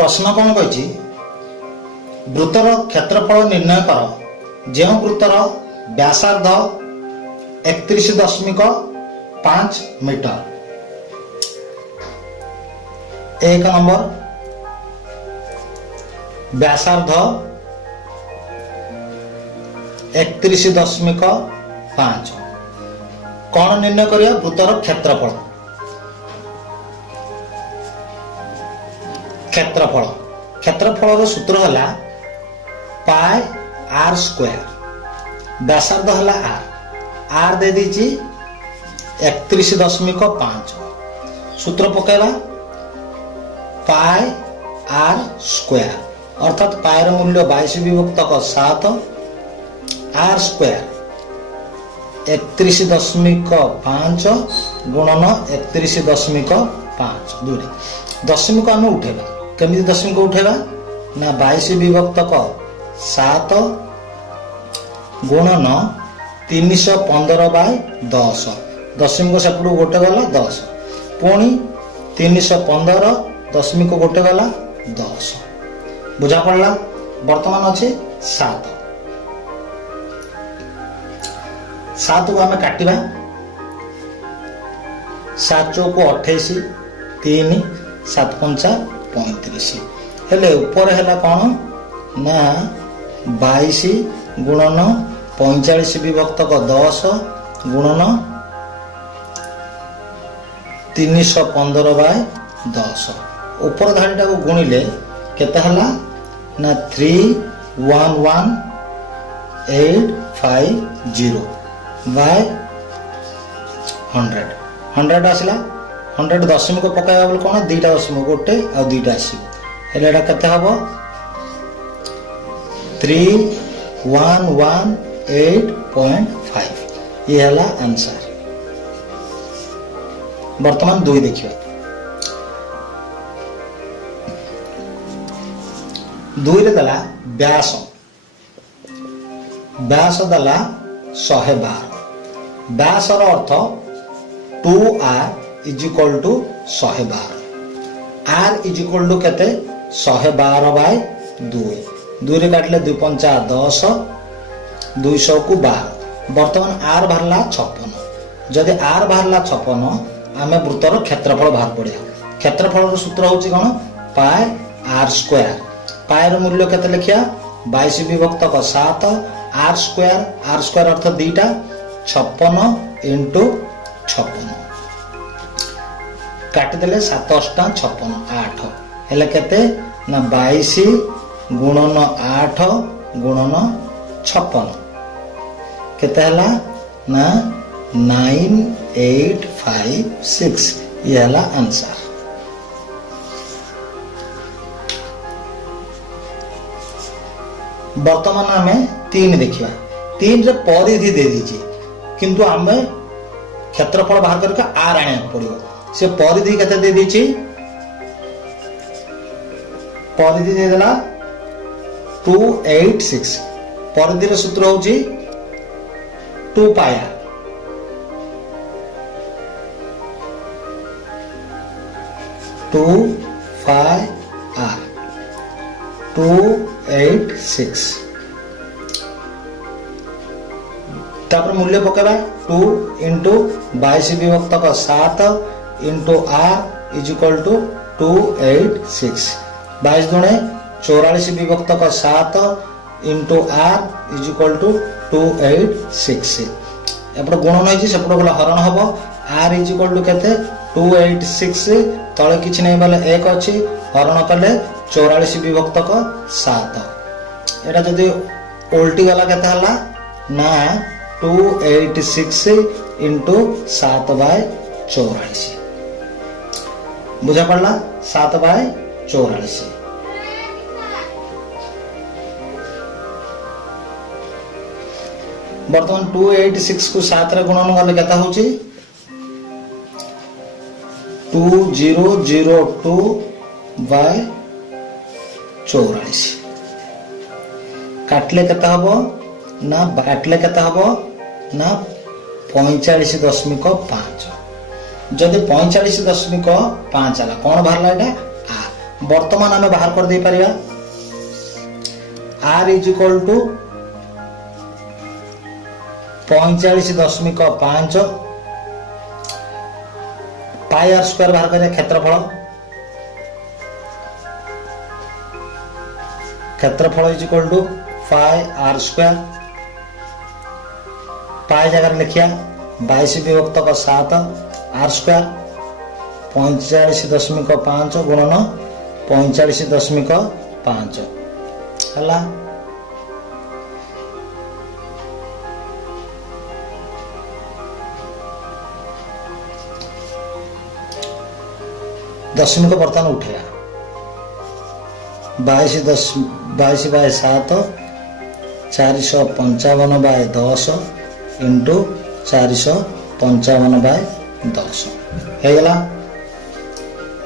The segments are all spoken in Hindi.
प्रश्न कौन कही वृत्तर क्षेत्रफल निर्णय कर जो वृत्तर व्यासार्ध 31.5 मीटर। 1 नंबर व्यासार्ध 31.5 कौन निर्णय करिया वृत्तर क्षेत्रफल क्षेत्रफल क्षेत्रफल सूत्र है पाई आर स्क्वायर व्यासार्ध है आर दे दीची 31.5 सूत्र पकेला पाई आर स्क्वायर अर्थात पाई मूल्य 22/7 आर स्क्वायर 31.5 गुणन 31.5 दूरी दशमिक आम उठेगा केमी दशमिक उठेगा ना 22/7 गुणन 315/10 दशमिक सेपटू गोटे गला 10 पुणी 315 दशमिक गोटे गला 10 बुझा पड़ा वर्तमान अच्छे 7 को आम काटिबा 7 चौको 28 3 7 पंचा 35 हेले ऊपर है कौन ना 22 गुणन 45/10 गुणन 315/10 ऊपर धाड़ीटा को गुणिले केते हला ना 311,850 बाय 100 आसला 100 दशमिक पकाया बोले कौन दुईटा दशमिक गोटे आ दुईटा आसो केते हम 3118.5 ये है आंसर। वर्तमान 2 देखिए 2 रे दला व्यास व्यास दला 112 व्यास अर्थ 2r is equal to 112 r is equal to केते 112/2 2 रे काटले 2 पंचा 10 200 को 12 वर्तमान r बाहरला 56 जदि r बाहरला 56 आमे वृत्तर क्षेत्रफल बाहर पड़िया क्षेत्रफल सूत्र होची कोन पाई r स्क्वायर पाई रो मूल्य केते लिखिया 22/7 r स्क्वायर अर्थ दीटा 56 × 56 काटिदेले 7 8 56 8 हेले केते ना 22 गुणन 8 गुणन 56 केते हला ना 9856 ये हला आंसर। वर्तमान आमे 3 देखिया 3 रे परिधि दे दीजिए किंतु आमे क्षेत्रफल बाहर करके आर आने पड़ो से परिधि केते दे दीची परिधि दे देला 286 परिधि रे सूत्र होची 2 पाई आर 2 पाई आर 286 तापर मूल्य पकेबा 2 × 22/7 × r इज इक्वल टू 286 22 दुणे 44/7 × r इज इक्वल टू 286 एपट गुणन होइछि सेपट गला हरण हबो r इज इक्वल टू केते 286 तळे किछि नै बाले 1 अछि हरण कले 44/7 एटा जदि उल्टी गला केते हला ना 286 × 7/44 बुझा पड़ला 7/44 वर्तमान 286 को 7 रे गुणन गले केता होची 2002/44 काटले केता हबो ना काटले केता हबो ना 45.5 जदि 45.5 आला कौन बाहरला एटा वर्तमान आम बाहर कर दे परिया r is equal to 45.5 pi r square बाहर करें क्षेत्रफल is equal to pi r square pi जगह लिखिया 22/7 आर स्क्वायर 45.5 गुणन 45.5 हला दशमिक बर्तमान उठेगा 22/7 455/10 इंटू 455/10 हेगला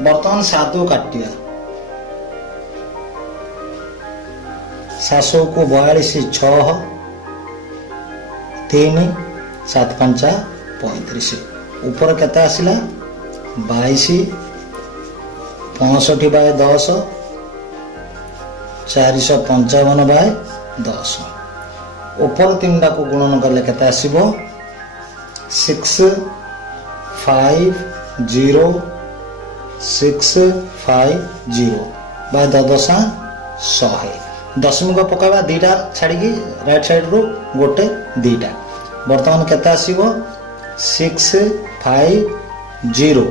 बर्तमान 7 काटिया 700 को 42 6 3 7 5 35 ऊपर केते आसिला 22 65/10 455/10 ऊपर 3टा को गुणन कले केते आसीबो 650 बाय 10 100 दशमिक पकावा दीटा छाड़ी राइट साइड रू गोटे दीटा बर्तमान केते आसीबो 650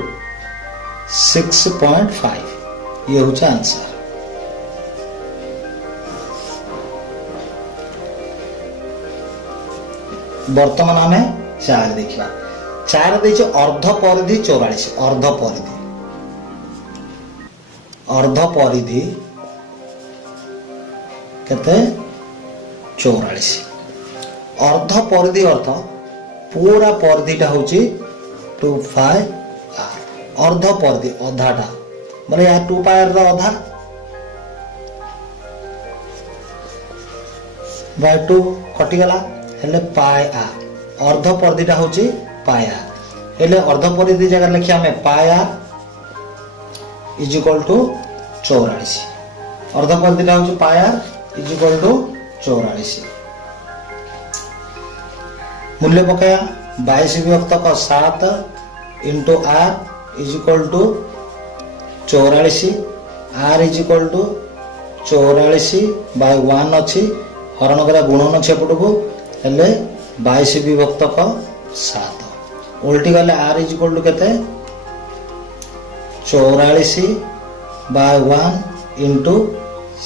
6.5 ये होचा आंसर। वर्तमान आमे 4 देखिबा 4 देछि अर्ध परिधि 44 अर्ध परिधि केते 44 अर्ध परिधि अर्थ पूरा परिधिटा होची 25 अर्ध परिधि अधाटा माने या 2 पायर रो अधा बाय 2 कटि गला हेले पाय आ अर्ध परिधिटा होची पाय आ हेले अर्ध परिधि जगह लिखिया हमें pi r is equal to 44 अर्ध परिधिटा होची pi r is equal to 44 मूल्य पकाया 22/7 into r is equal to 44 r is equal to 44/1 अच्छी हरण करा गुणन अच्छे एपटू हेले 22/7 उल्टी गले आर इज इक्वल टू केते 44/1 इंटू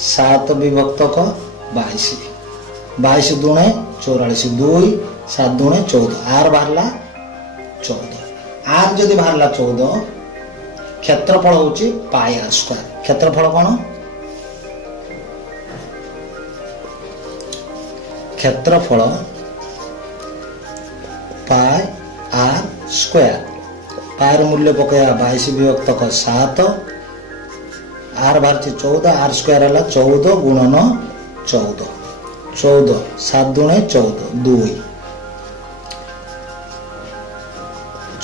7/22 22 दूने 44 2 7 दूने 14 आर बाहरला 14 आर जदि बाहरला 14 क्षेत्रफल होची पाई आर स्क्वायर क्षेत्रफल कोन क्षेत्रफल पाई आर स्क्वायर पायर मूल्य पकाया 22/7 आर बाहर 14 आर स्क्वायर है 14 गुणन 14 7 दूने 14 2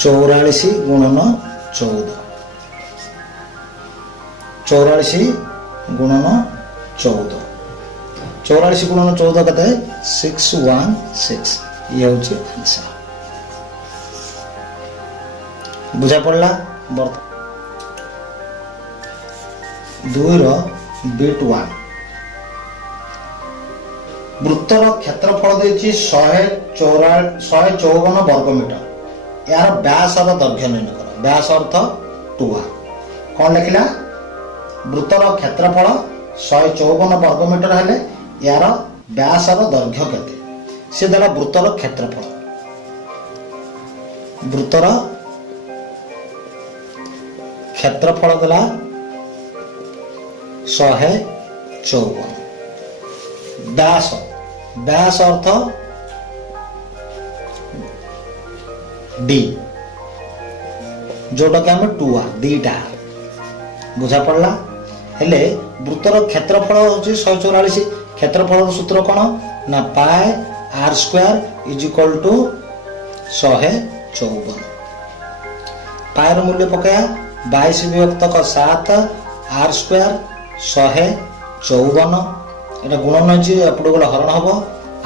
44 गुणन 14 44 गुणन 14 44 गुणन 14 कते 616 ये होची आंसर बुझा पड़ला 2 रो बिट 1 वृत्तर क्षेत्रफल देछि 154 वर्ग मीटर यार व्यास और दैर्घ्य निर्णय कर व्यास अर्थ 2r कौन लिखला वृत्तर क्षेत्रफल 154 वर्ग मीटर हेले यार व्यास और दैर्घ्य केते से देला वृत्तर क्षेत्रफल देला शहे 54 व्यास अर्थ डी जोटा कि आम 2r दीटा बुझा पड़ला हेले वृत्तर क्षेत्रफल होची 144 क्षेत्रफल सूत्र कौन ना पाए r square is equal to 154 पायर मूल्य पकाया 22/7 आर स्क्वायर 154 এটা গুণন হচ্ছে এপটু গলে হরণ হব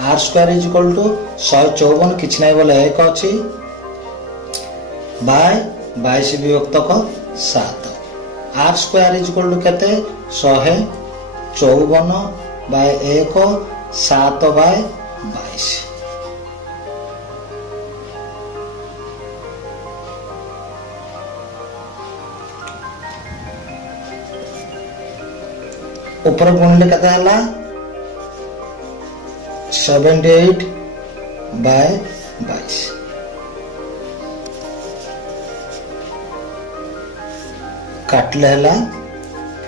r square is equal to 154 किछ নাই বলে 1 ଅଛି बाय 22 विभक्तक 7 r square is equal to केते 154 बाय 1 7 बाय 22 ऊपर गुणले केते हला 78 बाय 22 काटले हला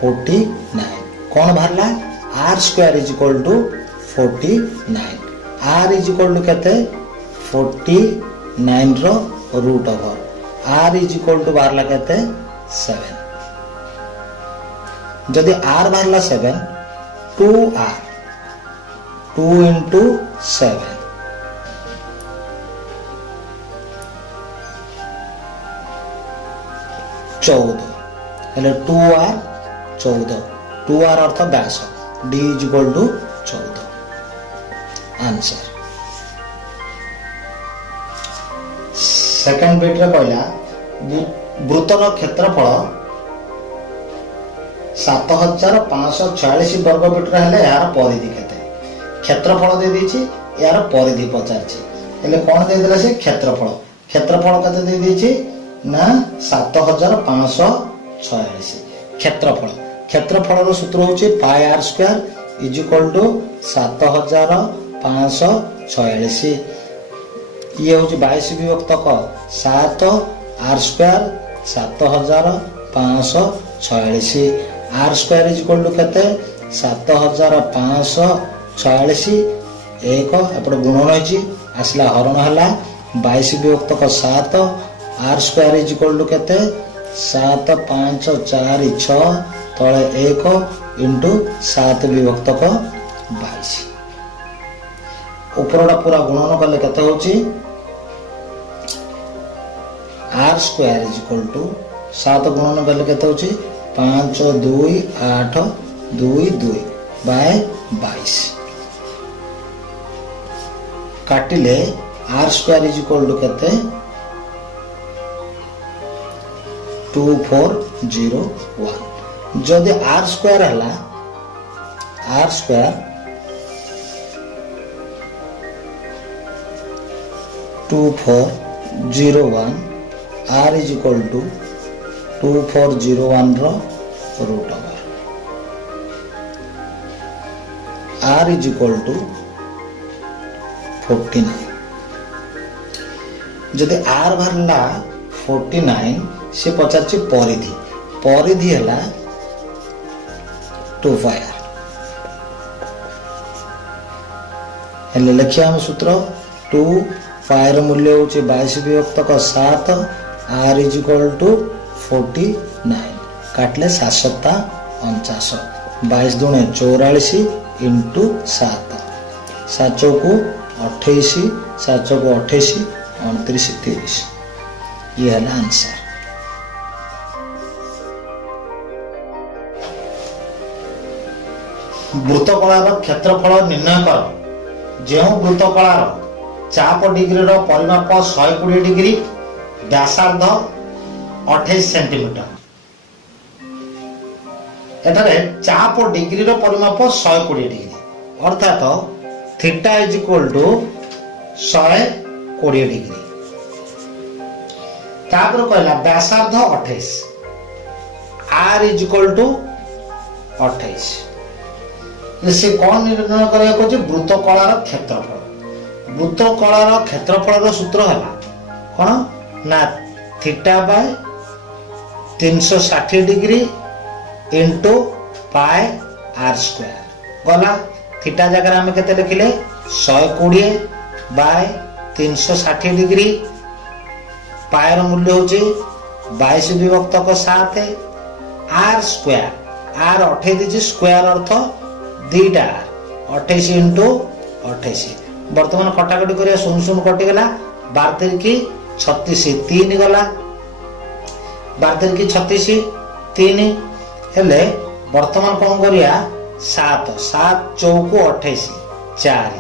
49 कौन बाहरला r square is equal to 49 r is equal to केते 49 रो root over r is equal to बाहरला केते 7 जदि आर बाहरला 7 2r 2 into 7 14 हेले 2r 14 2r अर्थ व्यास d is equal to 14 answer second bit रे कहला वृत्तर क्षेत्रफल 7546 वर्ग मीटर हेले यार परिधि केते क्षेत्रफल दे दीची यार परिधि पचारची हेले कोन दे देला से क्षेत्रफल केते दे दीची ना 7546 क्षेत्रफल रो सूत्र होची pi r square is equal to 7546 ये होची 22 विभक्तक 7 r square 7546 r square is equal to केते 7546 एक एपटे गुणन होची आसला हरण हला 22 विभक्तक 7 r square is equal to केते 7 5 4 6 तळे 1 इंटू 7 विभक्तक 22 ऊपरटा पूरा गुणन कले केते होची r square is equal to 7 गुणन कले केते होची 5 2 8 2 2 बाय 22 काटिले r square is equal to केते 2401 जदि आर स्क्वायर हला r square 2401 r is equal to 2401 रो root over r is equal to 49 जदि आर बाहरला 49 से पचारची परिधि हला 2 पाई आर हेले लिखिया हम सूत्र 2 पाई रो मूल्य होची 22 विभक्तक 7 आर इज इक्वल टू 49 काटले 7 49 22 दुणे 44 इंटू 7 7 को 28 7 को 28 29 30 ये है आंसर वृत्तकलार क्षेत्रफल निर्णय कर जो वृत्तकलार चाप डिग्री रो परिमाप 120 डिग्री व्यासार्ध 28 सेंटीमीटर एठारे चाप डिग्री रो परिमाप 120 डिग्री अर्थात theta is equal to 120 degree तापर कहला व्यासार्ध 28 आर इज इक्वल टू 28 से कौन निर्णय करिया को वृत्तकलार क्षेत्रफल सूत्र है कौन ना theta by 360 degree into pi r square गला थीटा जगह आम के लिखिले 120 बाय 360 डिग्री पायर मूल्य हूँ 22 विभक्तक 7 आर स्क्वायर आर 28 दीजिए स्क्वायर अर्थ 2टा 28 इंटू 28 बर्तमान कटाकटी करिया 0 कटिगला 12 की 36 3 गला 12 की 36 3 हेले वर्तमान कौन करिया 7 7 चौकु 28 4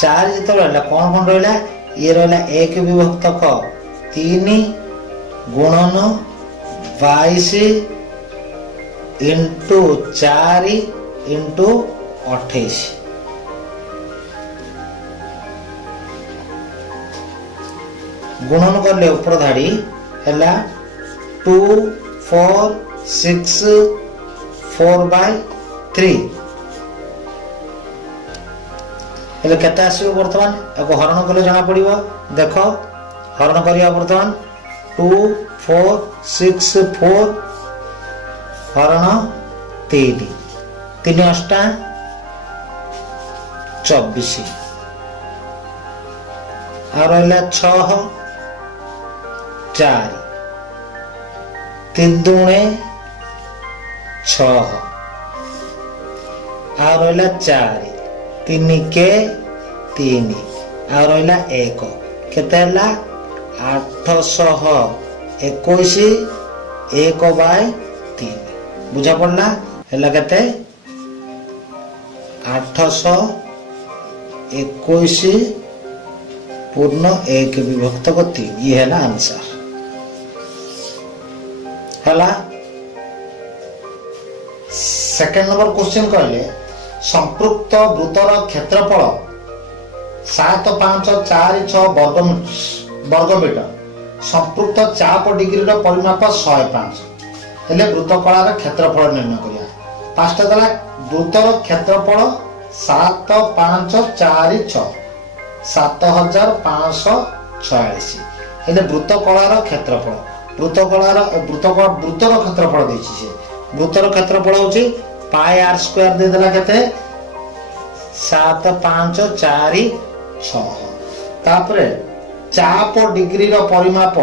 4 जिते रहा कौन कौन रहा ये रहा 1 विभक्त क 3 गुणन 22 इंटू 4 इंटू 28 गुणन करले ऊपर धाड़ी हैला 2 4 6 4/3 हेले केते आसीबो वर्तमान एको हरण कले जाना पड़िबो देखो हरण करिया वर्तमान 2 4 6 4 हरण 3 3 अष्टा 24 आ रहला 6 4 3 दूने 6 आ रहला 4 3 के 3 आ रहला 1 केते हला 821 1/3 बुझा पड़ला हला केते 821 पूर्ण 1 विभक्त को 3 ये है ना आंसर हला। सेकंड नंबर क्वेश्चन कहले संपृक्त वृत्तर क्षेत्रफल 7 5 4 6 वर्ग मीटर संपृक्त चाप डिग्री रो परिमाप 105 हेले वृत्तकलार क्षेत्रफल निर्णय करिया पांचटा दला वृत्तर क्षेत्रफल 7 5 4 6 7546 हेले वृत्तकलार क्षेत्रफल वृत्तर क्षेत्रफल देछि से वृत्तर क्षेत्रफल होछि पाई r स्क्वायर दे देला केते 7 5 4 6 तापरे चाप डिग्री रो परिमाप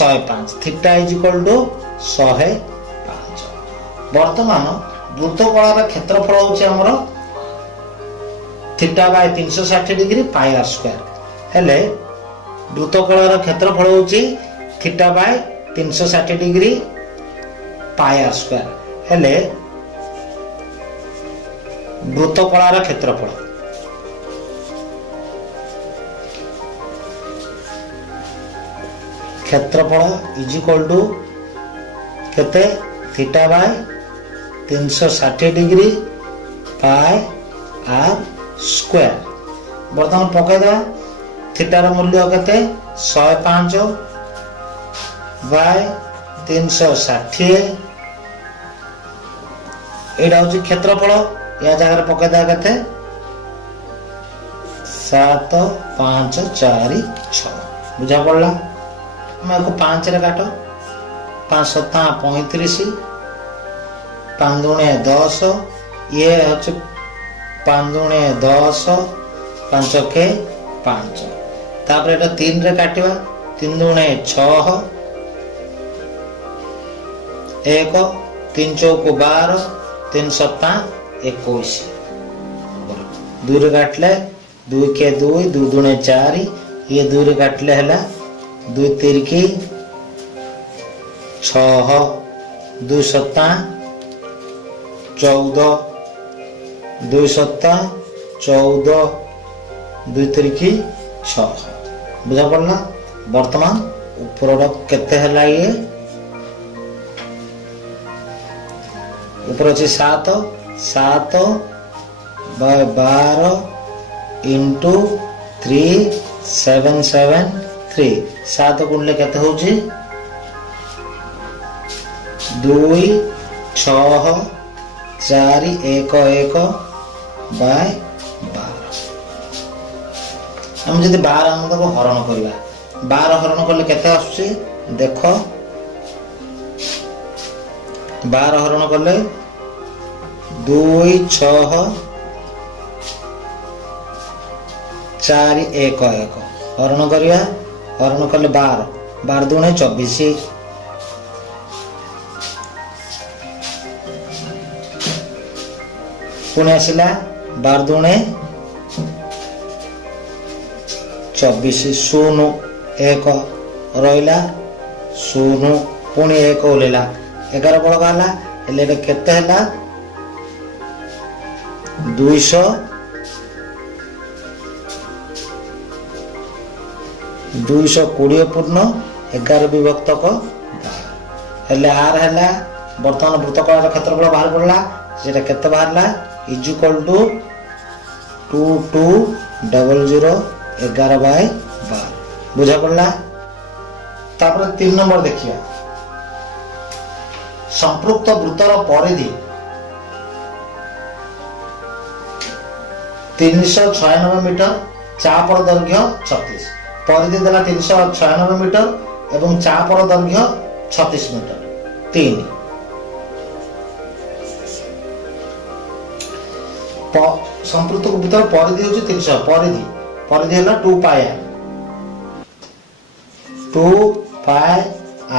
105 थीटा इज इक्वल टू 105 वर्तमान वृत्तकलार क्षेत्रफल होछि हमरो theta by 360 degree pi r square हेले वृत्तकलार क्षेत्रफल होछि theta by 360 degree pi r square हेले वृत्तकलार क्षेत्रफल इज इक्वल टू केते theta by 360 degree pi r square वर्तमान पकाई दे थीटा रो मूल्य केते 105 बाय 360 एडा होची क्षेत्रफल या जगह पकाई दे केते 7 5 4 6 बुझा पड़ला मैं को 5 रे काटो 5 7 35 5 दूने 10 ये होची 5 दूने 10 5 के 5 तापर एटा 3 रे काटिबा 3 दूने 6 1 3 चौको 12 3 7 21 2 रे काटले 2 के 2 2 दूने 4 ये 2 रे काटले हला 2 3 की 6 2 7 14 2 7 14 2 3 की 6 बुझा पड़ना वर्तमान ऊपर केते हला ये ऊपर अच्छे 7 7 बाय 12 इंटू 3773 7 गुणले केते होची 2 6 4 1 1 बाय 12 हम जदि 12 हम को हरण करबा 12 हरण करले केते आछी देखो 12 हरण करले 2 6 4 1 1 हरण करिया हरण करले 12 12 दूने 24 पुणे आसिला 12 दूने 24 0 1 रहिला 0 पुणी 1 ओलेला 11 बड़ गला हेले केते हैला 220 पूर्ण 11 विभक्तक 12 हेले आर हैला वर्तमान वृत्तकलार क्षेत्रफल बाहर पड़ला सेटा केते बाहरला इज इक्वल टू 2200 11/12 बुझा पड़ला। तापर 3 नंबर देखिया संपृक्त वृत्तर परिधि 396 मीटर चापर दैर्घ्य 36 परिधि देला 396 मीटर एवं चापर दैर्घ्य 36 मीटर 3 संपृक्त वृत्तर परिधि होची 300 परिधि हैला 2 पाई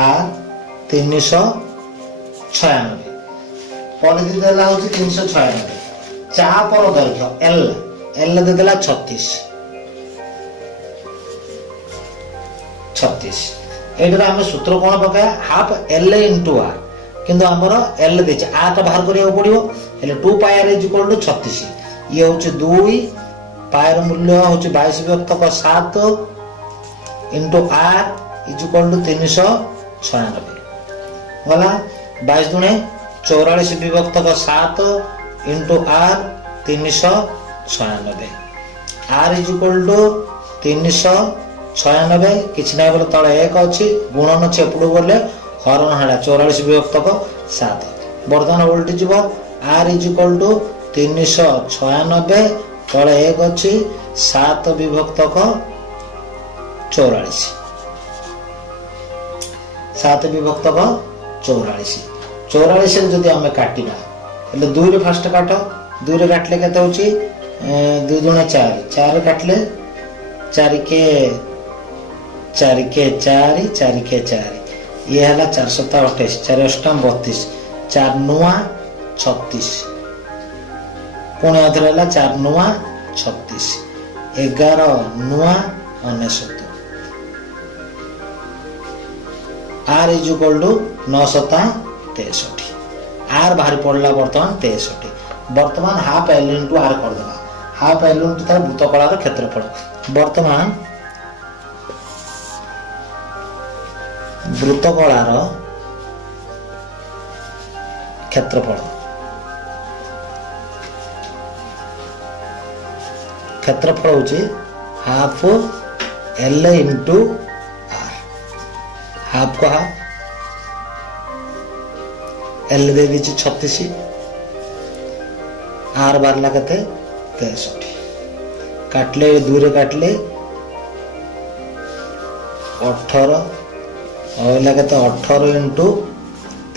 आर 396 परिधि देला होची 396 चापर दैर्घ्य एल दे देला 36 एटा आम सूत्र कौन पका हाफ एल इंटू आर किंतु आमर एल दे आर तो बाहर करिया पड़िबो हेले 2 pi r is equal to 36 ये होची 2 पाई र मूल्य होची 22 विभक्तक 7 into r is equal to 396 गला 22 दुने 44 विभक्तक 7 into r 396 r is equal to 396 किछि नै बोले तळे 1 अछि गुणन अछि एपडू बोले हरण हला 44 विभक्तक 7 वर्धन वोल्ट जीवो आर इज इक्वल टू 396 तळे 1 अछि 7 विभक्तक 44 7 विभक्तक 44 जदि आमे काटिना એટલે 2 रे फर्स्ट काट 2 रे काटले केते होची 2 दुणे 4 4 काटले 4 के 4 के 4 ये हला 428 4 अष्टम 32 4 नुआ 36 पुणे आधर हला 4 नुआ 36 11 नुआ 69 r is equal to 963 r बाहर पड़ला वर्तमान हाफ एल इंटू आर कर देबा हाफ एल इंटू तार वृत्तकलार क्षेत्रफल वर्तमान वृत्तकलार क्षेत्रफल होची half L into r half को हाफ एल दे दी 36 आर बारला कते 63 काटले 2 रे काटले 18 और कते 18 इंटू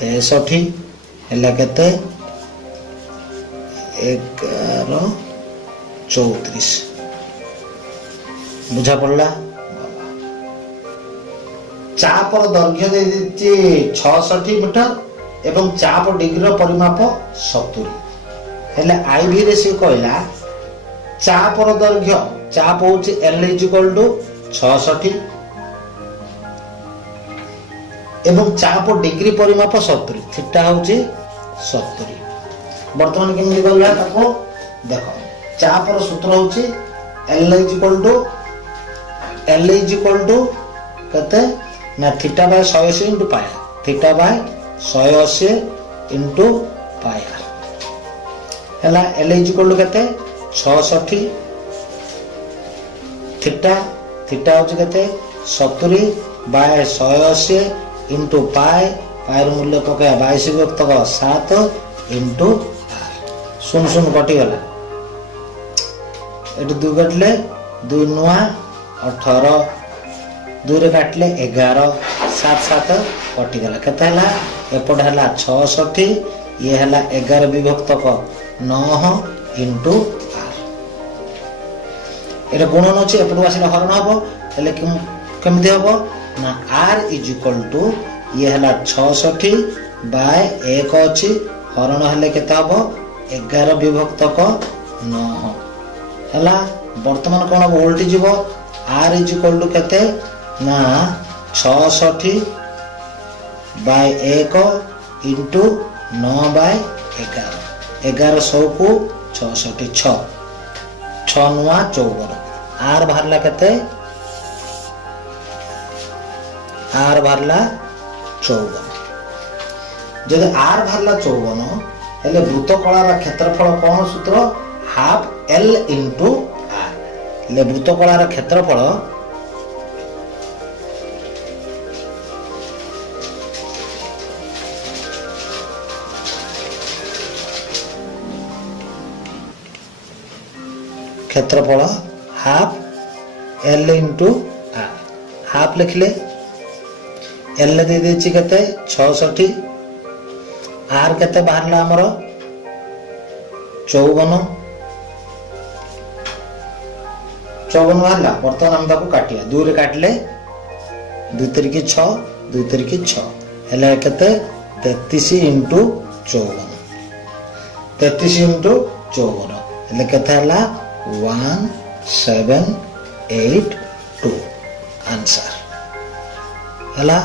63 है कते 11 34 बुझा पड़ला। चापर दैर्घ्य दे दी 66 मीटर एवं चाप डिग्री परिमाप 70 हेले आईवी रे से कहला चापर दैर्घ्य चाप होची एल इज इक्वल टू 66 एवं चाप डिग्री परिमाप 70 थीटा होची 70 वर्तमान केमि गला ताको देखो चापर सूत्र होची एल इज इक्वल टू कते ना theta bye 180 into pi theta by 180 into पाई हैला एल इज इक्वल टू कते 66 थीटा होची कते 70 बाय 180 इनटू पाई र मूल्य पका 22 विभक्तक 7 इनटू आर शून्य कटि गला एटू 2 काटले 2 नुआ 18 2 रे काटले 11 7 7 कटि गला केते हला एपट हला 66 ये हला 11 विभक्तक 9 इनटू आर एटा गुणन अछि एपट आसिला हरण हबो हेले केमति हबो ना आर इज इक्वल टू ये हला 66 बाय 1 अछि हरण हेले केते हबो 11 विभक्तक 9 हला वर्तमान कोन वोल्ट जीवो आर इज इक्वल टू केते ना 66 बाय 1 इंटू 9/11 1100 को 666 6 नुआ 54 आर बाहरला केते आर बाहरला 54 जदि आर बाहरला 54 हेले वृत्तकलार क्षेत्रफल कौन सूत्र हाफ एल इंटू आर हेले वृत्तकलार क्षेत्रफल क्षेत्रफल half L into r half लिखले एल दे देछि केते 66 आर केते बाहरला हमर 54 बाहरला बर्तमान हम ताको काटिया 2 रे काटले 2 तिरिकी 6 2 तिरिकी 6 हेले केते 33 इंटू 54 33 इंटू 54 हेले केते हला 1782 आंसर हला।